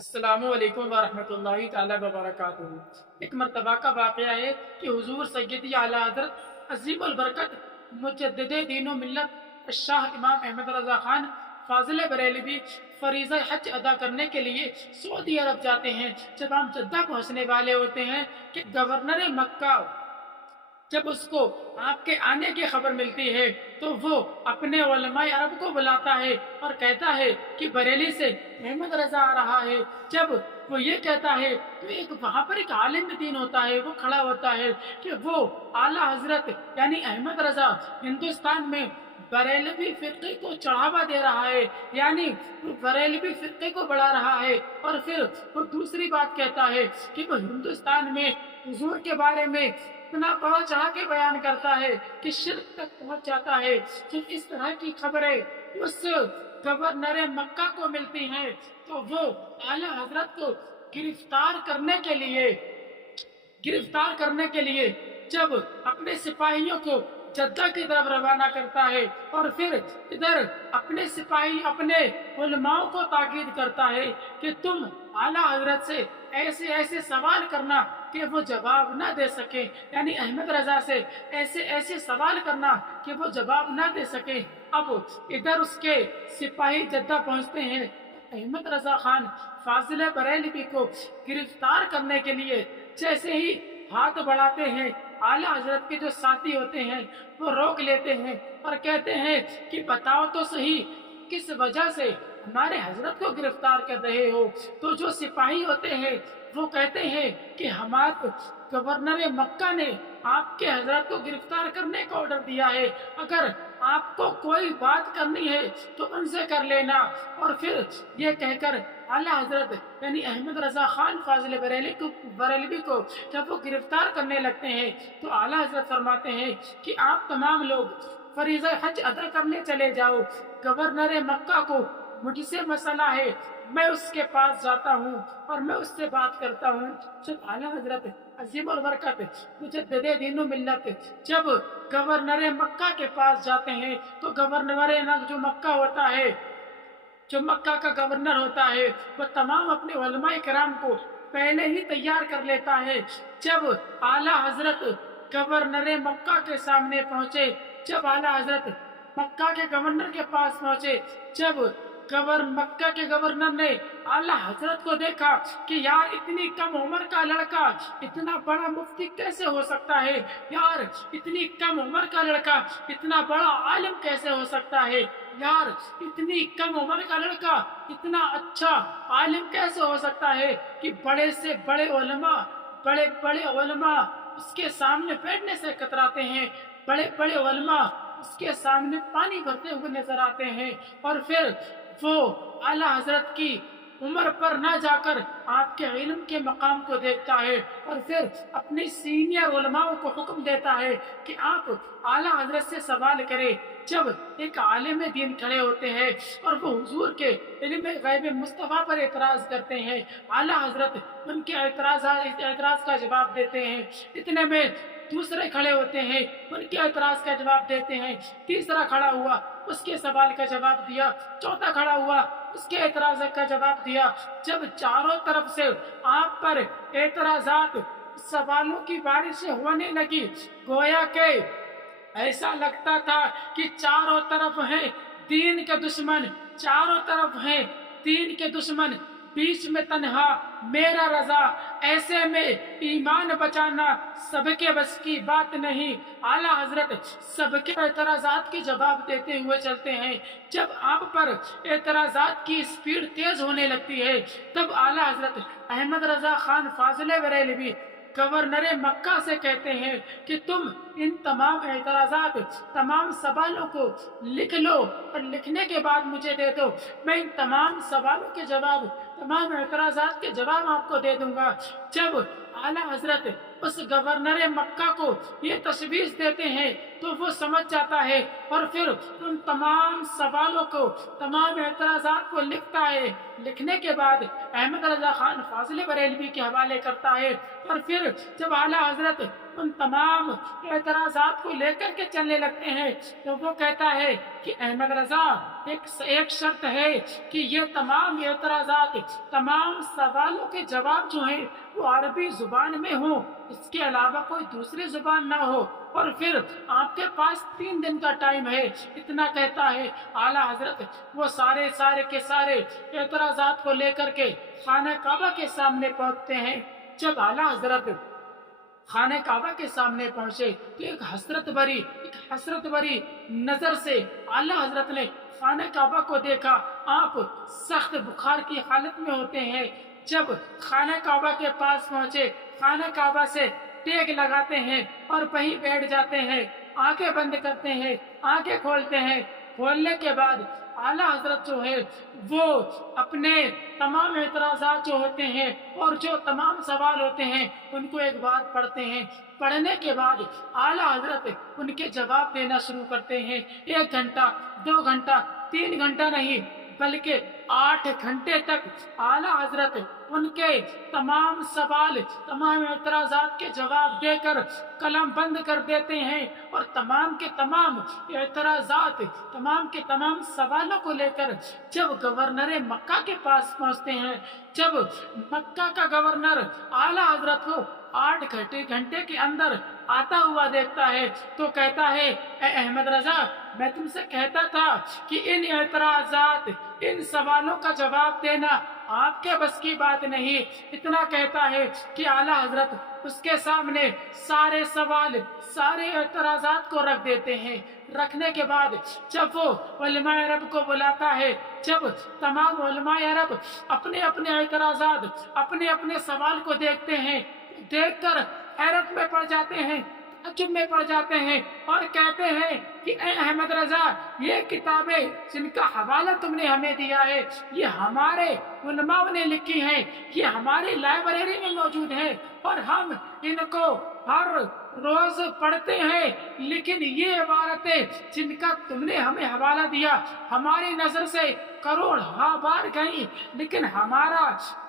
अस्सलामु अलैकुम वरहमतुल्लाहि ताला वबरकातुहू। एक मरतबा का वाक़या है कि हुज़ूर सैयदी आला हज़रत अज़ीम अल बरकत मुजद्दिद दीन व मिल्लत शाह इमाम अहमद रज़ा खान फाज़िल बरेलवी फ़रीज़ा हज अदा करने के लिए सऊदी अरब जाते हैं। जब हम जद्दा पहुँचने वाले होते हैं कि गवर्नर मक्का जब उसको आपके आने की खबर मिलती है तो वो अपने उलमाए अरब को बुलाता है और कहता है कि बरेली से अहमद रजा आ रहा है। जब वो ये कहता है तो एक वहाँ पर एक आलिम दीन होता है, वो खड़ा होता है कि वो आला हजरत यानी अहमद रजा हिंदुस्तान में बरेलवी फिरके को चढ़ावा दे रहा है, यानी वो बरेलवी फिरके को बढ़ा रहा है। और फिर वो दूसरी बात कहता है कि वो हिंदुस्तान में हुजूर के बारे में इतना बढ़ा चढ़ा के बयान करता है कि शिर्क तक पहुंच जाता है। जब इस तरह की खबरें उस गवर्नर मक्का को मिलती हैं तो वो आला हजरत को गिरफ्तार करने के लिए जब अपने सिपाहियों को जद्दा की तरफ रवाना करता है और फिर इधर अपने सिपाही अपने उलमाओं को ताकीद करता है कि तुम आला हजरत से ऐसे ऐसे सवाल करना कि वो जवाब ना दे सके, यानी अहमद रजा से ऐसे ऐसे सवाल करना कि वो जवाब ना दे सके। अब इधर उसके सिपाही जद्दा पहुंचते हैं। अहमद रजा खान फाजिल बरेलवी को गिरफ्तार करने के लिए जैसे ही हाथ बढ़ाते हैं, आला हजरत के जो साथी होते हैं वो रोक लेते हैं और कहते हैं कि बताओ तो सही किस वजह से हमारे हजरत को गिरफ्तार कर रहे हो। तो जो सिपाही होते हैं वो कहते हैं कि हमारे गवर्नर मक्का ने आपके हजरत को गिरफ्तार करने का ऑर्डर दिया है, अगर आपको कोई बात करनी है तो उनसे कर लेना। और फिर ये कहकर आला हजरत यानी अहमद रजा खान फाजिल बरेलवी को जब वो गिरफ्तार करने लगते हैं तो आला हजरत फरमाते हैं कि आप तमाम लोग फरीज़ा हज अदा करने चले जाओ। गवर्नर मक्का को मुझसे मसला है, मैं उसके पास जाता हूँ और मैं उससे बात करता हूँ। जब आला हजरत अज़ीम अल बरकत मुजद्दिद दीन व मिल्लत जब गवर्नर मक्का के पास जाते हैं तो गवर्नर जो मक्का होता है, जो मक्का का गवर्नर होता है, वो तमाम अपने उलमाए किराम को पहले ही तैयार कर लेता है। जब आला हजरत गवर्नर मक्का के सामने पहुंचे, जब आला हजरत मक्का के गवर्नर के पास पहुंचे, जब मक्का के गवर्नर ने आला हजरत को देखा कि यार इतनी कम उम्र का लड़का इतना बड़ा मुफ्ती कैसे हो सकता है, यार इतनी कम उम्र का लड़का इतना बड़ा आलिम कैसे हो सकता है, यार इतनी कम उम्र का लड़का इतना अच्छा आलिम कैसे हो सकता है कि बड़े से बड़े उलमा उसके सामने बैठने से कतराते हैं, बड़े बड़े उलमा उसके सामने पानी भरते हुए नजर आते हैं। और फिर वो आला हजरत की उम्र पर ना जाकर आपके इल्म के मकाम को देखता है और फिर अपने सीनियर उलमाओं को हुक्म देता है कि आप आला हजरत से सवाल करें। जब एक आलिम दीन खड़े होते हैं और वो हुजूर के इल्म गैब मुस्तफ़ा पर एतराज करते हैं, आला हजरत उनके एतराज का जवाब देते हैं। इतने में दूसरे खड़े होते हैं, उनके एतराज का जवाब देते हैं। तीसरा खड़ा हुआ, उसके सवाल का जवाब दिया। चौथा खड़ा हुआ, उसके एतराज का जवाब दिया। जब चारों तरफ से आप पर एतराजात सवालों की बारिश होने लगी, गोया के ऐसा लगता था कि चारों तरफ हैं दीन के दुश्मन, चारों तरफ हैं दीन के दुश्मन, बीच में तन्हा मेरा रजा, ऐसे में ईमान बचाना सबके बस की बात नहीं। आला हजरत सबके एतराजात के जवाब देते हुए चलते हैं। जब आप पर एतराजात की स्पीड तेज होने लगती है तब आला हजरत अहमद रजा खान फाजिल बरेलवी गवर्नर मक्का से कहते हैं कि तुम इन तमाम एतराजात तमाम सवालों को लिख लो और लिखने के बाद मुझे दे दो, मैं इन तमाम सवालों के जवाब तमाम एतराजात के जवाब आपको दे दूंगा। जब आला हजरत उस गवर्नर मक्का को ये तशवीश देते हैं तो वो समझ जाता है और फिर उन तमाम सवालों को तमाम एतराजात को लिखता है। लिखने के बाद अहमद रजा खान फाजिल बरेलवी के हवाले करता है और फिर जब आला हजरत उन तमाम एतराज़ात को लेकर के चलने लगते हैं, तो वो कहता है कि अहमद रजा, एक शर्त है कि ये तमाम एतराज़ात, तमाम सवालों के जवाब जो हैं वो अरबी जुबान में हो, इसके अलावा कोई दूसरी जुबान ना हो, और फिर आपके पास 3 दिन का टाइम है। इतना कहता है आला हजरत, वो सारे के सारे एतराज़ात को लेकर के खाना काबा के सामने पहुंचते हैं। जब आला हजरत खाने काबा के सामने पहुंचे तो एक हसरत भरी नजर से आला हजरत ने खाने काबा को देखा। आप सख्त बुखार की हालत में होते हैं। जब खाना काबा के पास पहुंचे, खाना काबा से टेक लगाते हैं और वहीं बैठ जाते हैं, आंखें बंद करते हैं, आंखें खोलते हैं। खोलने के बाद आला हजरत जो है वो अपने तमाम एतराज़ात जो होते हैं और जो तमाम सवाल होते हैं उनको एक बार पढ़ते हैं। पढ़ने के बाद आला हजरत उनके जवाब देना शुरू करते हैं। 1 घंटा, 2 घंटा, 3 घंटा नहीं, बल्कि 8 घंटे तक आला हजरत उनके तमाम सवाल, तमाम एतराज़ात के जवाब देकर कलम बंद कर देते हैं और तमाम के तमाम एतराज़ात, तमाम के तमाम सवालों को लेकर जब गवर्नर मक्का के पास पहुंचते हैं, जब मक्का का गवर्नर आला हजरत को 8 घंटे के अंदर आता हुआ देखता है तो कहता है, ए अहमद रजा, मैं तुमसे कहता था कि इन एतराज़ात, इन सवालों का जवाब देना आपके बस की बात नहीं। इतना कहता है कि आला हजरत उसके सामने सारे सवाल, सारे एतराज़ात को रख देते हैं। रखने के बाद जब वो उलमाए अरब को बुलाता है, जब तमाम उलमाए अरब अपने अपने एतराज़ात, अपने अपने सवाल को देखते हैं, देखकर हैरत में पड़ जाते हैं, ताज्जुब में पड़ जाते हैं और कहते हैं कि ए अहमद रजा, ये किताबें जिनका हवाला तुमने हमें दिया है, ये हमारे उलमाओं ने लिखी हैं, ये हमारी लाइब्रेरी में मौजूद है और हम इनको हर रोज पढ़ते हैं, लेकिन ये इबारतें जिनका तुमने हमें हवाला दिया हमारी नजर से करोड़ बार गई, लेकिन हमारा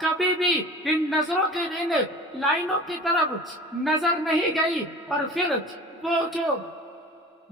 कभी भी इन नजरों के इन लाइनों की तरफ नजर नहीं गई। और फिर वो जो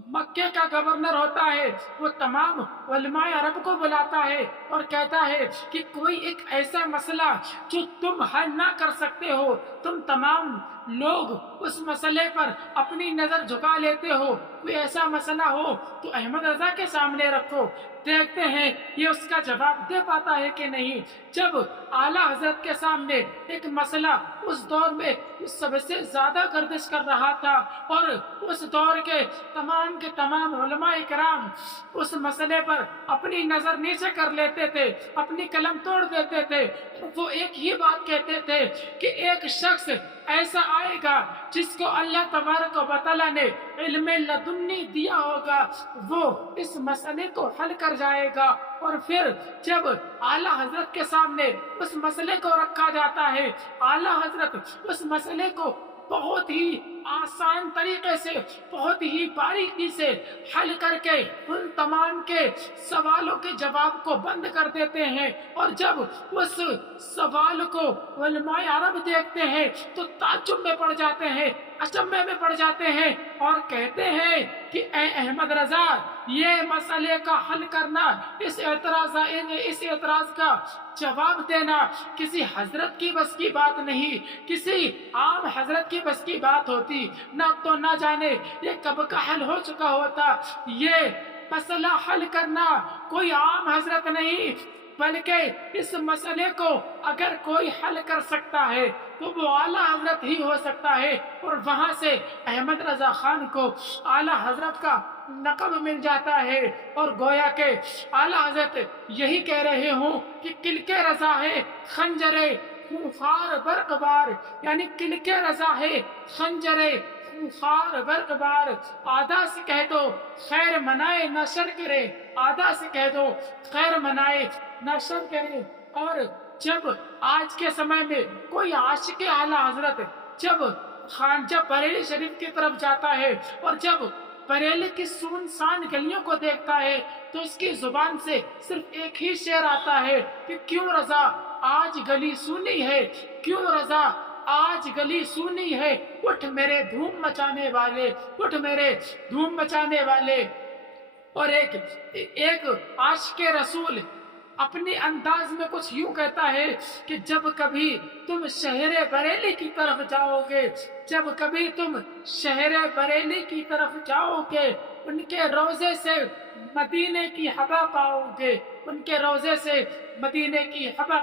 मक्के का गवर्नर होता है वो तमाम उलमाए अरब को बुलाता है और कहता है कि कोई एक ऐसा मसला जो तुम हल ना कर सकते हो, तुम तमाम लोग उस मसले पर अपनी नजर झुका लेते हो, कोई ऐसा मसला हो तो अहमद रजा के सामने रखो, देखते हैं ये उसका जवाब दे पाता है कि नहीं। जब आला हजरत के सामने एक मसला उस दौर में सबसे ज्यादा गर्दिश कर रहा था और उस दौर के तमाम उलमाए किराम उस मसले पर अपनी नजर नीचे कर लेते थे, अपनी कलम तोड़ देते थे, वो एक ही बात कहते थे कि एक शख्स ऐसा आएगा जिसको अल्लाह तबारक व तआला ने इल्म लदुन्नी दिया होगा, वो इस मसले को हल कर जाएगा। और फिर जब आला हजरत के सामने उस मसले को रखा जाता है, आला हजरत उस मसले को बहुत ही आसान तरीके से, बहुत ही बारीकी से हल करके उन तमाम के सवालों के जवाब को बंद कर देते हैं। और जब उस सवाल को उलमाए अरब देखते हैं तो ताज्जुब में पड़ जाते हैं, अचंभे में पड़ जाते हैं और कहते हैं कि ए अहमद रजा, ये मसले का हल करना, इस एतराज का जवाब देना किसी हजरत की बस की बात नहीं, किसी आम हजरत की बस की बात होती ना तो ना जाने ये कब का हल हो चुका होता। ये मसला हल करना कोई आम हजरत नहीं, बल्कि इस मसले को अगर कोई हल कर सकता है तो वो आला हजरत ही हो सकता है। और वहां से अहमद रजा खान को आला हजरत का लक़ब मिल जाता है और गोया के आला हजरत यही कह रहे हो कि किलके रजा है खंजरे खूंखार बरकबार, यानी किलके रजा है खंजरे खूंखार बरकबार। आधा से कह दो खैर मनाए न शर करे, आधा से कह दो खैर मनाए न शर करे। और जब आज के समय में कोई आशिक आला हजरत जब बरेली शरीफ की तरफ जाता है और जब बरेली की सुनसान गलियों को देखता है तो उसकी जुबान से सिर्फ एक ही शेर आता है कि क्यों रजा आज गली सुनी है, क्यों रजा آج گلی سونی ہے، اٹھ میرے دھوم مچانے والے، اٹھ میرے دھوم مچانے والے۔ اور ایک عاشق رسول اپنے انداز میں کچھ یوں کہتا ہے کہ جب کبھی تم شہر بریلی کی طرف جاؤ گے، جب کبھی تم شہر بریلی کی طرف جاؤ گے، ان کے روضے سے مدینے کی ہوا پاؤ گے، ان کے روضے سے مدینے کی ہوا